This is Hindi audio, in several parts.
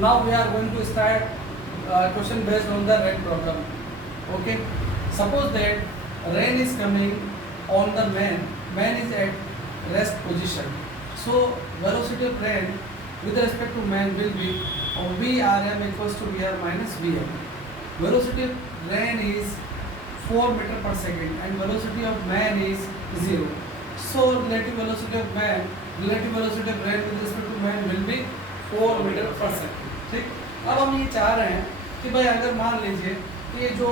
Now we are going to start question based on the rain problem. Okay. Suppose that rain is coming on the man. Man is at rest position. So velocity of rain with respect to man will be Vrm equals to Vr minus Vm. Velocity of rain is 4 meter per second and velocity of man is 0. So relative velocity of man, relative velocity of rain with respect to man will be 4 metre पर सेकंड. ठीक. अब हम ये चाह रहे हैं कि भाई अगर मान लीजिए कि ये जो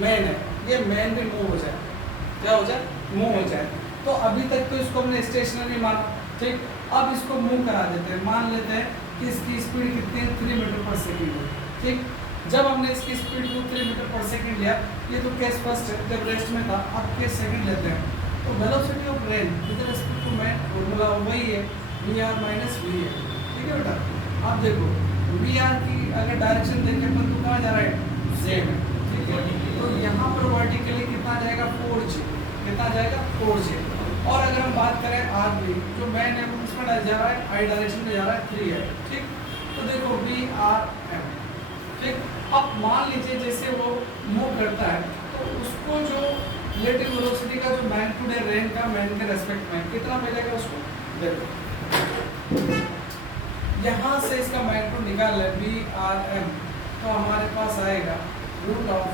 मैन है ये मैन भी मूव हो जाए. क्या हो जाए? मूव हो जाए. तो अभी तक तो इसको हमने स्टेशनरी माना. ठीक. अब इसको मूव करा देते हैं. मान लेते हैं कि इसकी स्पीड कितनी है? 3 मीटर पर सेकंड है. ठीक. जब हमने इसकी स्पीड को 3 मीटर पर सेकंड लिया, ये तो केस फर्स्ट है जब रेस्ट में था. अब केस सेकंड लेते हैं. तो velocity of rain with respect to man formula वही है Vr माइनस Vm. ठीक है बेटा. आप देखो Vr की अगर डायरेक्शन देखें अपन तो कहाँ जा रहा है? Z में. ठीक है. तो यहाँ पर वर्टिकली कितना जाएगा? 4J. कितना जाएगा? 4J. और अगर हम बात करें आर जो मैन है वो किसमें जा रहा है? I डायरेक्शन में जा रहा है 3 है. ठीक. तो देखो Vrm. ठीक. अब मान लीजिए जैसे वो मूव करता है तो उसको जो रिलेटिव वेलोसिटी का जो मैग्नीट्यूड है रेन का मैन के रेस्पेक्ट में कितना मिलेगा उसको? देखो यहाँ से इसका मैग्नीट्यूड निकाल ले Vrm तो हमारे पास आएगा root of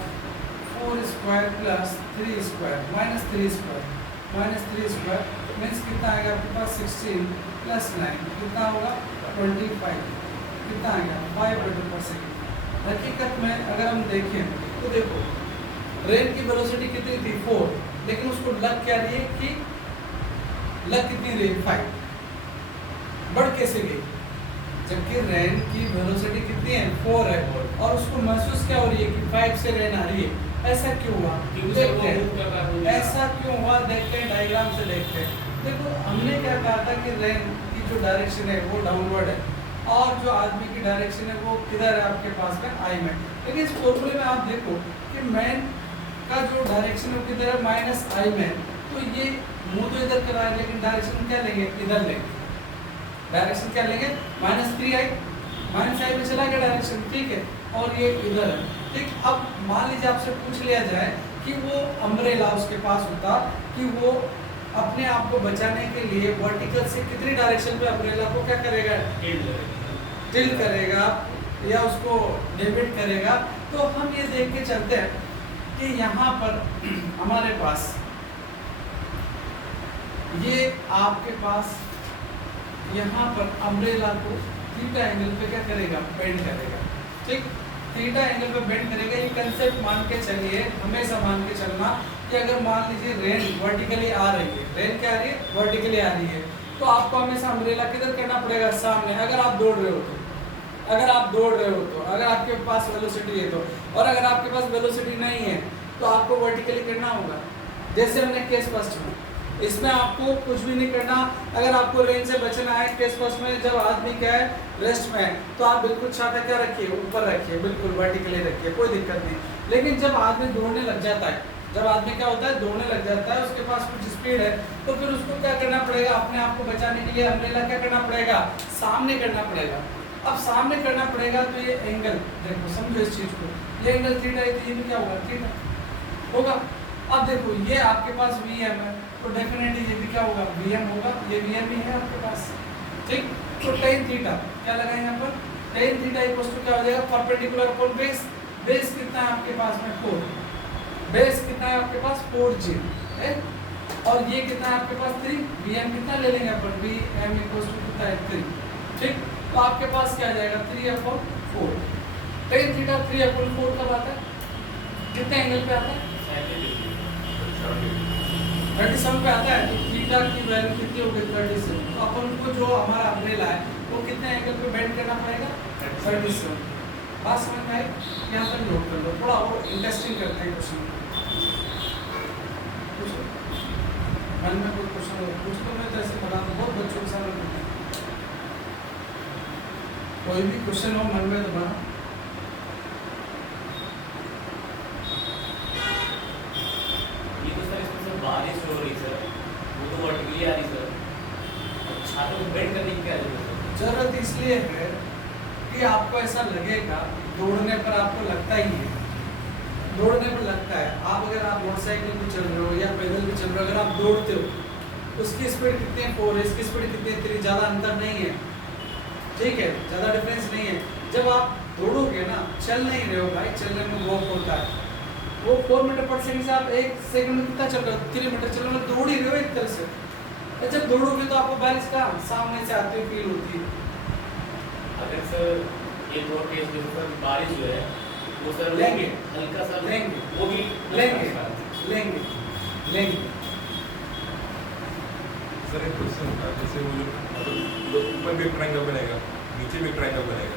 4 square plus 3 square minus 3 square means कितना आएगा आपके पास? 16 प्लस 9 कितना होगा? 25. कितना आएगा? 5 मीटर पर सेकेंड. हकीकत में अगर हम देखें तो देखो रेन की वेलोसिटी कितनी थी? 4. लेकिन उसको लग क्या रही है कि लग कितनी रही? 5. बढ़ कैसे गई? जबकि रेन की वेलोसिटी कितनी है? 4 है. और उसको महसूस क्या हो रही है कि 5 से रेन आ रही है. ऐसा क्यों हुआ? देखते हैं ऐसा क्यों हुआ. देखते हैं डायग्राम से देखते हैं. देखो हमने क्या कहा था कि रेन की जो डायरेक्शन है वो डाउनवर्ड है और जो आदमी की डायरेक्शन है वो किधर है आपके पास में? आई में. लेकिन इस फॉर्मूले में आप देखो कि मैन का जो डायरेक्शन है किधर है? माइनस आई में. तो ये मुंह तो इधर कर रहा है लेकिन डायरेक्शन क्या लेंगे? इधर लेंगे. डायरेक्शन क्या लेंगे? Minus 3i. माइनस आई में चला गया डायरेक्शन. ठीक है. और ये इधर है. ठीक. अब मान लीजिए आपसे पूछ लिया जाए कि वो अम्ब्रेला उसके पास होता कि वो अपने आप को बचाने के लिए वर्टिकल से कितनी डायरेक्शन पे अम्ब्रेला को क्या करेगा? टिल्ट करेगा या उसको डेविएट करेगा. तो हम ये देख के चलते हैं कि यहाँ पर हमारे पास ये आपके पास यहाँ पर अम्ब्रेला को थीटा एंगल पे क्या करेगा? बेंड करेगा. ठीक. थीटा एंगल पे बेंड करेगा. ये कंसेप्ट मान के चलिए, हमेशा मान के चलना कि अगर मान लीजिए रेन वर्टिकली आ रही है. रेन क्या आ रही है? वर्टिकली आ रही है. तो आपको हमेशा अम्ब्रेला किधर करना पड़ेगा? सामने. अगर आप दौड़ रहे हो तो अगर आपके पास वेलोसिटी है तो. और अगर आपके पास वेलोसिटी नहीं है तो आपको वर्टिकली करना होगा. जैसे हमने केस फर्स्ट में, इसमें आपको कुछ भी नहीं करना. अगर आपको रेन से बचना है केस फर्स्ट में जब आदमी क्या है? रेस्ट में है, तो आप बिल्कुल छाता क्या रखिए? ऊपर रखिए. बिल्कुल वर्टिकली रखिए. कोई दिक्कत नहीं. लेकिन जब आदमी दौड़ने लग जाता है, जब आदमी क्या होता है? दौड़ने लग जाता है, उसके पास कुछ स्पीड है, तो फिर उसको क्या करना पड़ेगा? अपने आप को बचाने के लिए अम्ब्रेला क्या करना पड़ेगा? सामने करना पड़ेगा. अब सामने करना पड़ेगा तो ये एंगल देखो, समझो इस चीज को. ये एंगल थीटा है तो ये भी क्या होगा? थीटा होगा. अब देखो ये आपके पास Vm है तो डेफिनेटली ये भी क्या होगा? Vm होगा. ये Vm ही है आपके पास. ठीक. तो tan थीटा क्या लगाएंगे यहाँ पर? tan थीटा इक्वल्स टू क्या हो जाएगा? Perpendicular upon base. बेस कितना है आपके पास में? 4. बेस कितना है आपके पास? 4J है. और ये कितना है आपके पास? 3. Vm कितना ले लेंगे अपन? Vm इक्वल्स टू कितना है? 3. ठीक. तो आपके पास क्या आ जाएगा? 3/4. tan थीटा 3/4 कब आता है? कितने एंगल पे आता है? 37 पे आता है. तो थीटा की वैल्यू कितनी होगी? 37. तो अपन को जो हमारा अम्ब्रेला है वो कितने एंगल पे बेंड करना पड़ेगा? 37. बात समझ में आई? यहाँ तक नोट कर लो. थोड़ा और इंटरेस्टिंग करते हैं क्वेश्चन. मन में कोई क्वेश्चन पूछ लो. मैं तो ऐसे बता दूँ बहुत बच्चों के साथ कोई भी क्वेश्चन हो मन में तो बना. ये तो सर इसमें बारिश हो रही सर, वो तो वर्टिकली आ रही सर. छातों को बेंड करने की क्या जरूरत है? जरूरत इसलिए है कि आपको ऐसा लगेगा, दौड़ने पर आपको लगता ही है, दौड़ने पर लगता है। आप अगर आप मोटरसाइकिल पे चल रहे हो या पैदल भी चल रहे हो, अगर आप दौड़ते हो उसकी स्पीड कितनी है 4, इसकी स्पीड कितनी है 3, ज़्यादा अंतर नहीं है, ठीक है, ज़्यादा डिफरेंस नहीं है। जब आप दौड़ोगे ना, चल नहीं रहे हो भाई, चलने में वॉक होता है, वो 4 मीटर पर सेकंड से आप 1 सेकंड में कितना चल रहे हो, 3 मीटर चल रहे हो, दौड़ ही रहे हो एक तरह से। तो जब दौड़ोगे तो आपको बारिश का सामने से आती हुई फील होती है। अगर सर ये दो केस में सर बारिश जो है वो सर लेंगे, हल्का सा लेंगे, वो भी लेंगे, लेंगे, लेंगे। सर एक क्वेश्चन होता है, जैसे वो जो मतलब ऊपर भी एक ट्रायंगल बनेगा, नीचे भी एक ट्रायंगल बनेगा,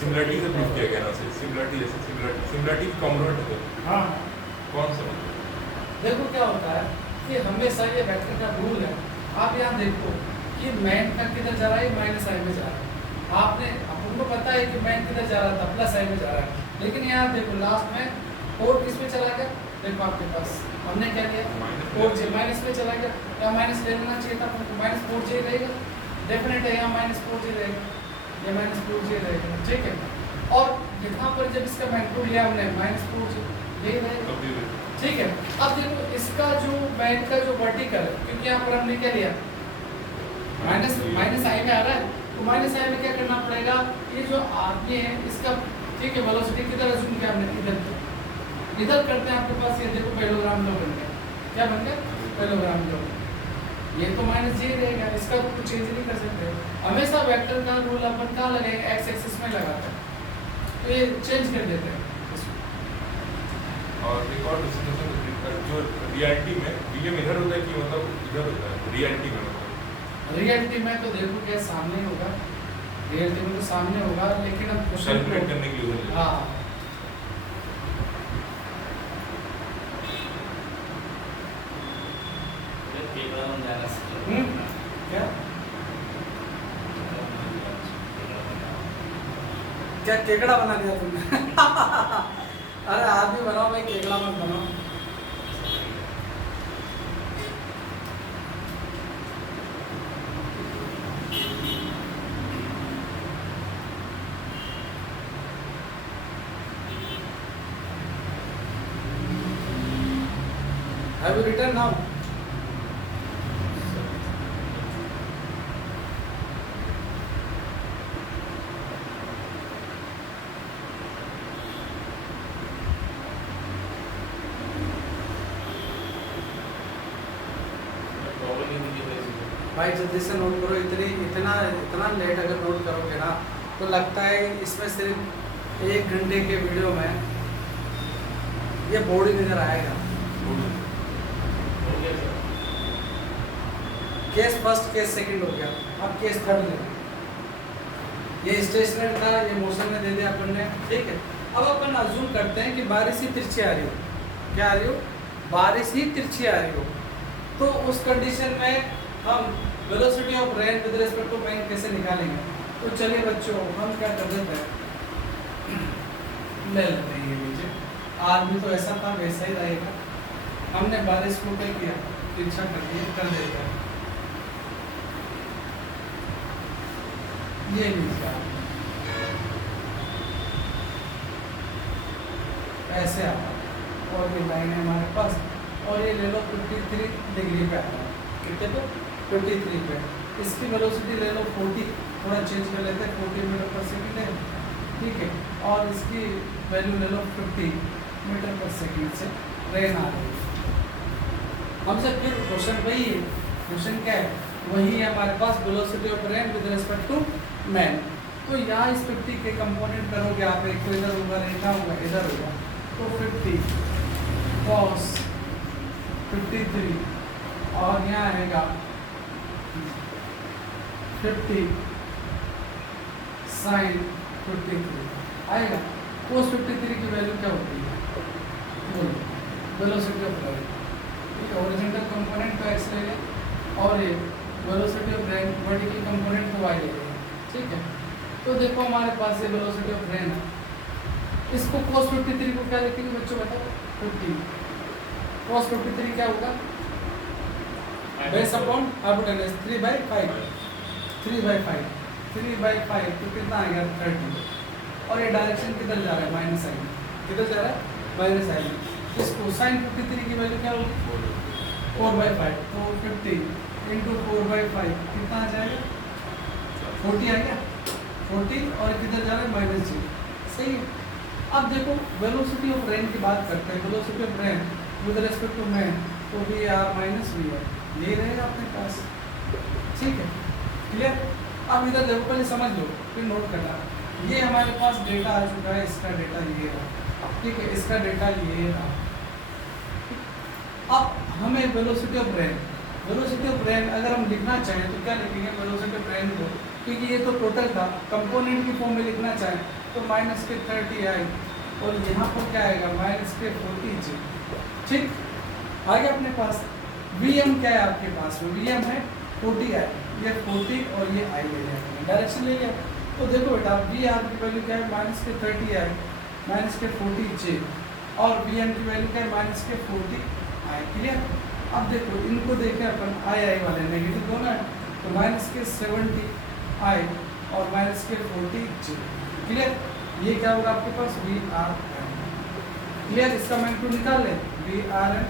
सिमिलरिटी से प्रूव किया गया ना सर, सिमिलरिटी जैसे सिमिलरिटी कॉन्ग्रुएंट है, हाँ, कौन सा मतलब? देखो क्या होता है कि हमेशा ये वेक्टर का रूल है। आप यहाँ देखो कि मैन का किधर जा रहा है, माइनस आई में जा रहा है। आपने आपको पता है कि मैन किधर जा रहा था, प्लस आई में जा रहा है, लेकिन यहाँ देखो लास्ट में 4 किस में चला गया, देखो आपके पास हमने क्या किया, 4j माइनस में चला गया। यहाँ माइनस ले लेना चाहिए था, माइनस 4j रहेगा, डेफिनेट है यहाँ माइनस 4j रहेगा, ये माइनस 4j रहेगा, ठीक है। और यहाँ पर जब इसका मैग्नीट्यूड लिया हमने माइनस 4j, यही रहेगा, ठीक है। अब देखो इसका जो मैन का जो वर्टिकल है, क्योंकि यहाँ पर हमने क्या लिया, माइनस आई में आ रहा है, तो माइनस आई में क्या करना पड़ेगा, ये जो आगे है इसका, ठीक है, वेलोसिटी किधर अज्यूम किया हमने, इधर करते हैं। आपके पास ये देखो पैरेललोग्राम लो बन गया, क्या बन गया, पैरेललोग्राम लो। ये तो माइनस जी रहेगा, इसका तो कुछ चेंज नहीं कर सकते। हमेशा वेक्टर का रूल अपन कहाँ लगाएंगे, एक्स एक्सिस में लगाते हैं, तो ये चेंज कर देते हैं। और एक और जो रियलिटी में वीएम इधर होता है कि मतलब इधर होता है रियलिटी में, मतलब रियलिटी में तो देखो क्या सामने होगा, रियलिटी में तो सामने होगा, लेकिन अब कैलकुलेट करने के लिए उधर हाँ, केकड़ा बन जाएगा क्या क्या केकड़ा बना दिया तुमने अरे आदमी बनाओ भाई, केकड़ा मत बनाओ। Have you written now? Problem ही मुझे है इसमें। भाई जल्दी से नोट करो, इतना लेट अगर नोट करोगे ना तो लगता है इसमें सिर्फ 1 घंटे के वीडियो में ये बोर्ड ही नजर आएगा। हो गया sir. Case first, case second हो गया, अब केस थर्ड ले। ये स्टेशनरी था, ये मोशन में दे दिया अपन ने, ठीक है। अब अपन अज्यूम करते हैं कि बारिश ही तिरछी आ रही हो, क्या आ रही हो, बारिश ही तिरछी आ रही हो, तो उस कंडीशन में हम velocity of rain with respect to man कैसे निकालेंगे। तो चलिए बच्चों, हम क्या कर देते हैं, ले लेते हैं ये नीचे। आदमी तो ऐसा था वैसा ही रहेगा, हमने बारिश को क्या किया, तिरछा कर दिया, कर देगा ये नीचे ऐसे आता, और ये लाइन है हमारे पास, और ये ले लो 53 डिग्री पे आता है, कितने पे, 53 पे। इसकी वेलोसिटी ले लो 40, थोड़ा चेंज कर लेते हैं, 40 मीटर पर सेकंड है, ठीक है। और इसकी वैल्यू ले लो 50 मीटर पर सेकंड से रेन आ रही है। हमसे फिर क्वेश्चन वही है, क्वेश्चन क्या है, वही है हमारे पास, velocity of rain with respect to man. तो यहाँ इस 50 के कंपोनेंट करोगे आप, एक तो इधर होगा, रेखा होगा, इधर होगा, तो 50 cos 53, और यहाँ आएगा 50 sin 53 आएगा। cos 53 की वैल्यू क्या होती है, वेलोसिटी ऑफ रेन, ठीक है। हॉरिजॉन्टल कंपोनेंट तो x ले लें, और ये velocity of rain vertical component तो y ले लें, ठीक है। तो देखो हमारे पास ये वेलोसिटी ऑफ रेन है, इसको cos 53 को क्या लिखेंगे बच्चों, बताओ, 50 cos 53 क्या होगा, बेस अपॉन हाइपोटेनस 3/5, 3/5 तो कितना आ गया 30, और ये डायरेक्शन किधर जा रहा है माइनस साइन, किधर जा रहा है माइनस साइन। इस कोसाइन 53 की वैल्यू क्या होगी 4/5, तो 50 इंटू 4/5 कितना आ जाएगा 40 आ गया 40, और किधर जा रहा है -0, सही है। अब देखो वेलोसिटी ऑफ रेन की बात करते हैं, velocity of rain with respect to man, तो V R minus V R, ये रहेगा अपने पास, ठीक है क्लियर। अब इधर देखो पहले समझ लो फिर नोट करना, ये हमारे पास डेटा आ चुका है, इसका डेटा ये रहा, ठीक है, इसका डेटा ये रहा। अब हमें velocity of rain, velocity of rain अगर हम लिखना चाहें तो क्या लिखेंगे वेलोसिटी ऑफ रेन को, क्योंकि ये तो टोटल था, कंपोनेंट की फॉर्म में लिखना चाहें तो -30 आई, और यहाँ पर क्या आएगा -40 जी, ठीक आ गया अपने पास। Vm क्या है आपके पास में, Vm है 40 आई, ये 40 और ये आई ले जाएंगे, डायरेक्शन ले लिया। तो देखो बेटा Vr की वैल्यू क्या है -30 आई -40 जे, और Vm की वैल्यू क्या है -40 आई, क्लियर। अब देखो इनको देखें अपन, आई वाले नेगेटिव दोनों है, तो -70 आई और -40 जे, क्लियर। ये क्या होगा आपके पास Vr, क्लियर। इसका मैग्नीट्यूड निकाल लें, Vrn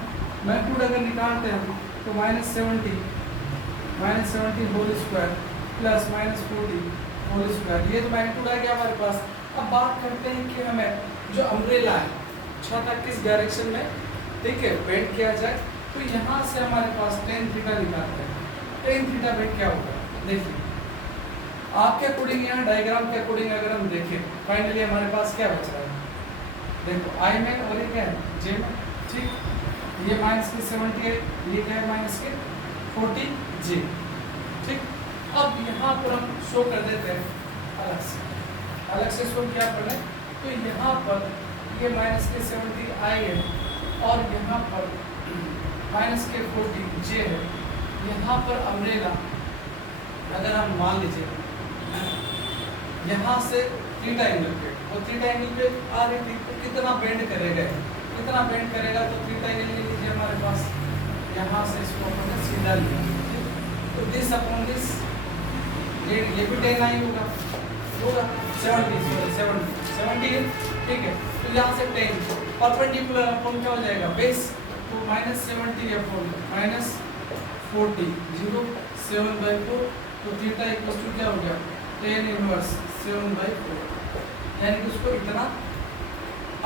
मैग्नीट्यूड अगर निकालते हैं तो -70 whole square plus -40 whole square, ये तो मैग्नीट्यूड आ गया हमारे पास। अब बात करते हैं कि हमें जो अम्ब्रेला है छाता किस डायरेक्शन में, ठीक है, बेंड किया जाए, तो यहाँ से हमारे पास tan थीटा निकालते हैं। tan थीटा बेंड क्या होगा, देखिए आपके अकॉर्डिंग, यहाँ डायग्राम के अकॉर्डिंग अगर हम देखें, फाइनली हमारे पास क्या बच रहा है, देखो आई में और ये क्या है जे में, ठीक, ये -70 है, ये क्या है -40 जे, ठीक। अब यहाँ पर हम शो कर देते हैं अलग से शो क्या करें, तो यहाँ पर ये -70 आई है और यहाँ पर -40 जे है। यहाँ पर अम्ब्रेला अगर हम मान लीजिए यहाँ से थीटा एंगल पे, और थीटा एंगल पे आ रही थी तो कितना बेंड करेगा, कितना बेंड करेगा, तो थीटा एंगल ले लीजिए हमारे पास, यहाँ से इसको अपन सीधा लिया, तो दिस अपॉन दिस, ये भी 10 आई होगा 70 है, ठीक है। तो यहाँ से 10 परपेंडिकुलर अपॉन क्या हो जाएगा बेस, तो -70 अपॉन -40 0 7/4, तो थीटा इक्वल टू क्या हो गया tan इनवर्स 7/4, यानी कि उसको इतना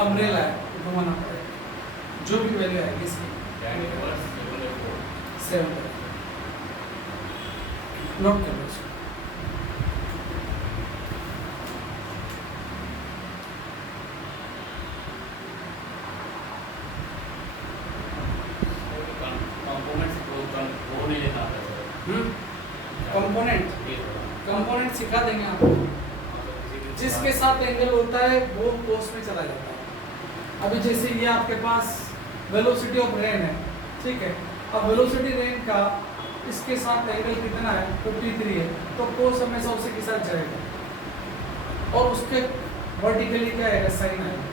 अम्ब्रेला है घुमाना पड़ेगा, जो भी वैल्यू आएगी इसकी tan इनवर्स 7/4, नोट कर लो इसको। कंपोनेंट सिखा देंगे आपको, जिसके साथ एंगल होता है वो कोस में चला जाता है। अभी जैसे ये आपके पास वेलोसिटी ऑफ रेन है, ठीक है, अब वेलोसिटी रेन का इसके साथ एंगल कितना है 53 है, तो कोस हमेशा उसी के साथ जाएगा, और उसके वर्टिकली क्या आएगा साइन आएगा।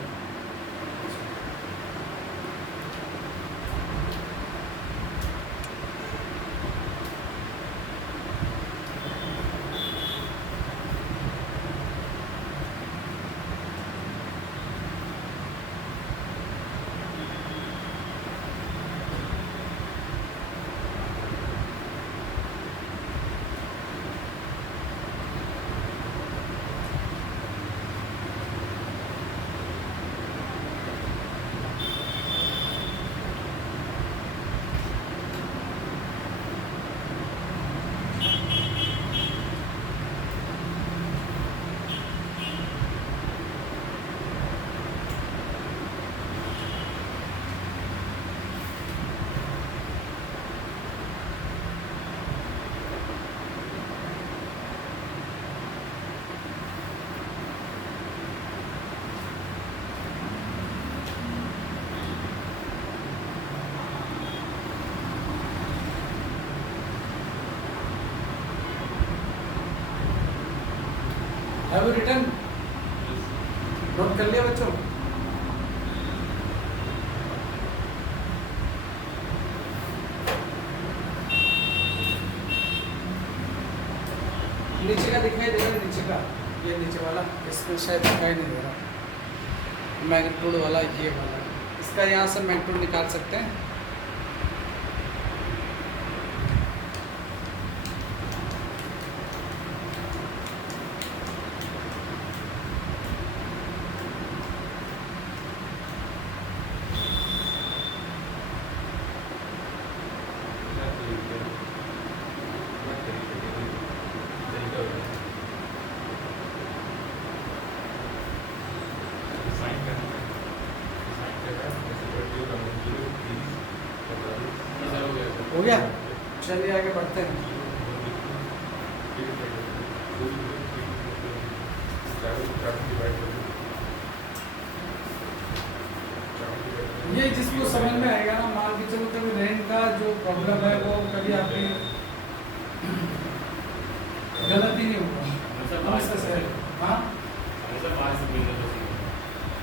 Have you written? नोट कर लिया बच्चों? नीचे का दिखाई दे रहा है, ये नीचे वाला, इसमें शायद दिखाई नहीं दे रहा मैग्नीट्यूड वाला, ये वाला इसका यहाँ से मैग्नीट्यूड निकाल सकते हैं। हो गया, चलिए आगे बढ़ते हैं। ये जिसको समझ में आएगा ना, मान के चलो कभी रेन का जो प्रॉब्लम है वो कभी आपकी गलती नहीं होगा। हाँ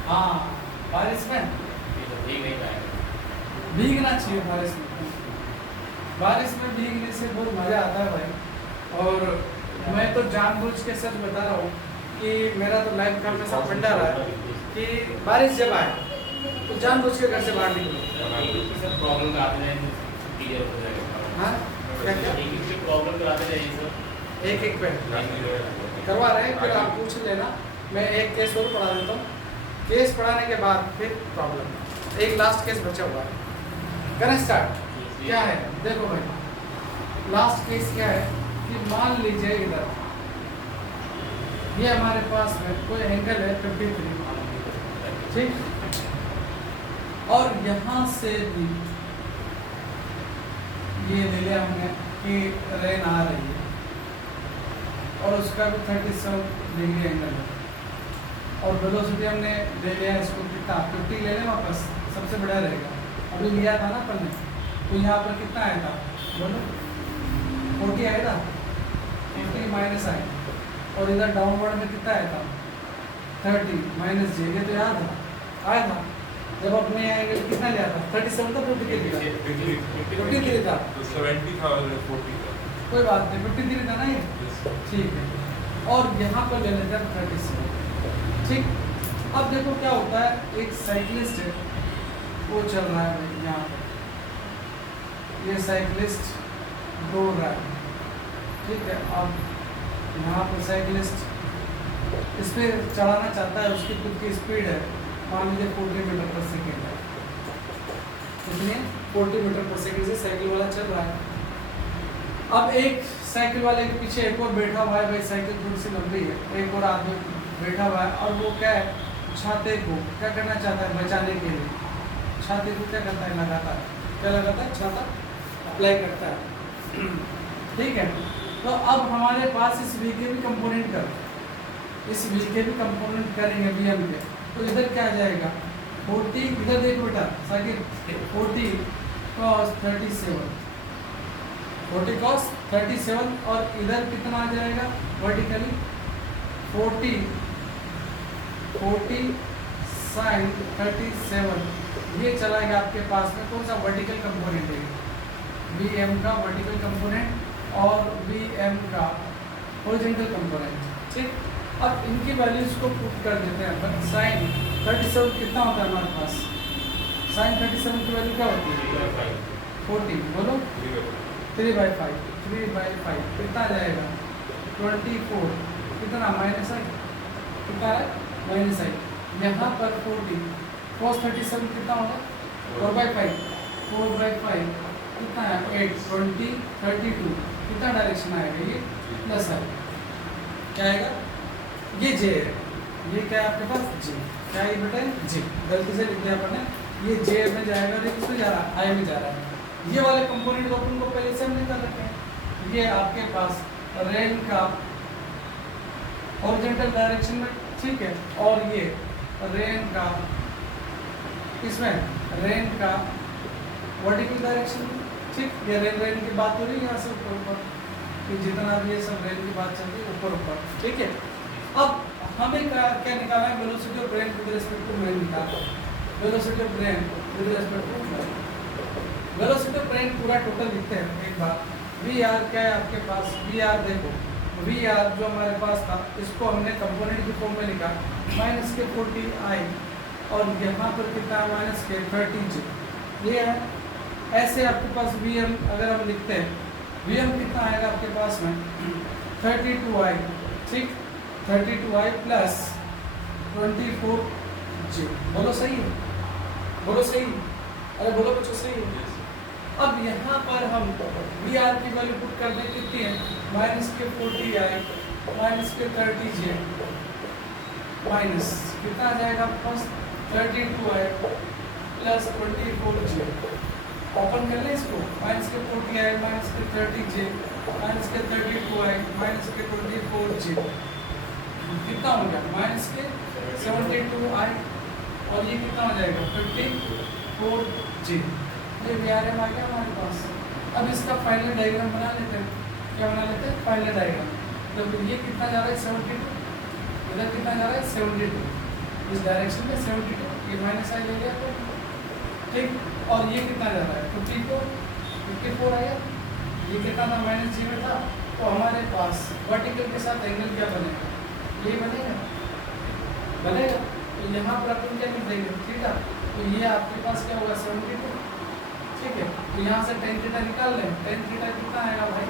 हाँ, बारिश में भीगना चाहिए। बारिश में भीगने से बहुत मज़ा आता है भाई। और मैं तो जानबूझ के सच बता रहा हूँ कि मेरा तो लाइफ का हमेशा फंडा रहा है कि बारिश जब आए तो जानबूझ के घर से बाहर निकलो। प्रॉब्लम आते हैं क्लियर हो जाएगा। हाँ क्या क्या प्रॉब्लम कराते रहेंगे सर, एक एक पे करवा रहे हैं, फिर आप पूछ लेना। मैं एक केस और पढ़ा देता हूँ, केस पढ़ाने के बाद फिर प्रॉब्लम। एक लास्ट केस बचा हुआ है, करें स्टार्ट। क्या है देखो भाई, लास्ट केस क्या है कि मान लीजिए इधर ये हमारे पास में कोई एंगल है 53, ठीक, और यहाँ से भी ये ले लिया हमने कि रेन आ रही है और उसका भी 37 डिग्री एंगल है, और वेलोसिटी हमने ले लिया इसको कितना 50 ले लें वापस, सबसे बड़ा रहेगा। अभी लिया था ना अपन ने, तो यहाँ पर कितना आया था बोलो, 40 आया था, 50 माइनस आए, और इधर डाउनवर्ड में कितना आया था 30 माइनस जे, ये तो याद था आया था जब अपने एंगल कितना लिया था 37 था, 50 के लिया 53 था, 70 था और 40 था, कोई बात नहीं 53 था ना ये, ठीक है। और यहाँ पर ले लेते हैं 37, ठीक। अब देखो क्या होता है, एक साइकिलिस्ट है वो चल रहा है भाई, यहाँ पर ये साइकिलिस्ट दौड़ रहा है, ठीक है। अब यहाँ पर साइकिलिस्ट इस पर चलाना चाहता है, उसकी खुद की स्पीड है मान लीजिए 40 मीटर पर सेकेंड है, कितनी 40 मीटर पर सेकेंड से साइकिल वाला चल रहा है। अब एक साइकिल वाले के पीछे एक और बैठा हुआ है भाई, साइकिल थोड़ी सी लंबी है, एक और आदमी बैठा हुआ है, और वो क्या है छाते को क्या करना चाहता है बचाने के लिए, छाते को क्या करता है लगाता है, क्या लगाता है छाता अप्लाई करता है, ठीक है। तो अब हमारे पास इस वी के भी कंपोनेंट कर, इस वी के भी कंपोनेंट करेंगे वी एम के, तो इधर क्या आ जाएगा 40, इधर देखो बेटा साइकिल 40 cos 37, 40 cos 37, और इधर कितना आ जाएगा वर्टिकली 40 sin 37, ये चला गया आपके पास में। कौन सा वर्टिकल कंपोनेंट है, वी एम का वर्टिकल कंपोनेंट और वी एम का हॉरिजॉन्टल कंपोनेंट, ठीक। अब इनकी वैल्यूज को पुट कर देते हैं अपन। साइन 37 कितना होता है हमारे पास, साइन 37 की वैल्यू क्या होती है 40, बोलो 3/5, 3/5 कितना आ जाएगा 24, कितना माइनस आई, कितना है माइनस आई। यहाँ पर 40 cos 37 कितना होगा 4/5, 4/5 कितना है 8, 20, 32, कितना डायरेक्शन आएगा ये प्लस आएगा, क्या आएगा ये जे है, ये क्या है आपके पास जे, क्या ये बेटा जे, गलती से लिख दिया अपन ने, ये जे में जाएगा और ये किसमें जा रहा है आई में जा रहा है। ये वाले कंपोनेंट को अपन को पहले से हमने कर रखे हैं। ये आपके पास रेन का हॉरिजॉन्टल डायरेक्शन में, ठीक है, और ये रेन का इसमें रेन का वर्टिकल डायरेक्शन में, ठीक। ये रेन की बात हो रही है यहाँ से ऊपर कि जितना भी ये सब रेन की बात चल रही है ऊपर, ठीक है। अब हमें क्या निकालना है, velocity of rain with respect to rain निकालना है, velocity of rain with respect to rain, velocity of rain पूरा टोटल लिखते हैं एक बार। वी आर क्या है आपके पास, वी आर देखो वी आर जो हमारे पास था इसको हमने कंपोनेंट की फॉर्म में लिखा माइनस के 40i और यहाँ पर कितना है माइनस के 30j। ये है ऐसे आपके पास वी एम अगर हम लिखते हैं वी एम कितना आएगा आपके पास में 32i, ठीक 32i प्लस 24j। बोलो सही है, बोलो सही है, अरे बोलो बच्चों सही है। अब यहाँ पर हम वी आर की वैल्यू पुट कर दें कितनी है माइनस के 40i माइनस के 30j माइनस कितना आ जाएगा आपके पास 32i प्लस 24j। ओपन कर लें इसको माइनस के 40i माइनस के 30j माइनस के 32i माइनस के 24j कितना हो गया माइनस के 72i और ये कितना हो जाएगा 54j। ये VRM आ गया हमारे पास। अब इसका फाइनल डायग्राम बना लेते हैं। क्या बना लेते हैं फाइनल डायग्राम। तो ये कितना जा रहा है 72, इधर कितना जा रहा है 72, इस डायरेक्शन में 72, ये माइनस आई ले गया तो ठीक। और ये कितना जा रहा है 54 आया, ये कितना था माइनस जी में था। तो हमारे पास वर्टिकल के साथ एंगल क्या बनेगा, ये बनेगा बनेगा। तो यहाँ पर अपन क्या लिख देंगे थीटा। तो ये आपके पास क्या होगा 72, ठीक है। तो यहाँ से tan थीटा निकाल लें। tan थीटा कितना आएगा भाई,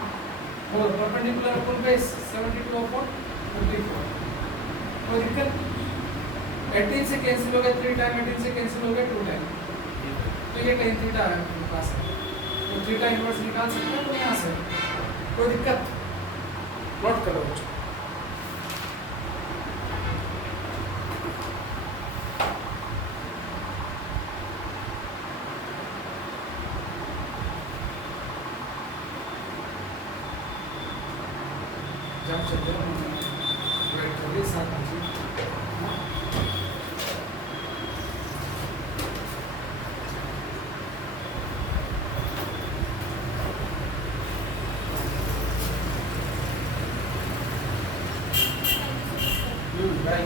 और परपेंडिकुलर अपॉन बेस 72 अपॉन 54। कोई दिक्कत 18 से कैंसिल हो गया 3 टाइम, 18 से कैंसिल हो गया 2 टाइम। तो ये tan थीटा है आपके पास। तो थीटा इनवर्स निकाल सकते हैं तो यहाँ से कोई दिक्कत नोट करो। जब चलते हैं वेट करिए 7 बजे। बाय।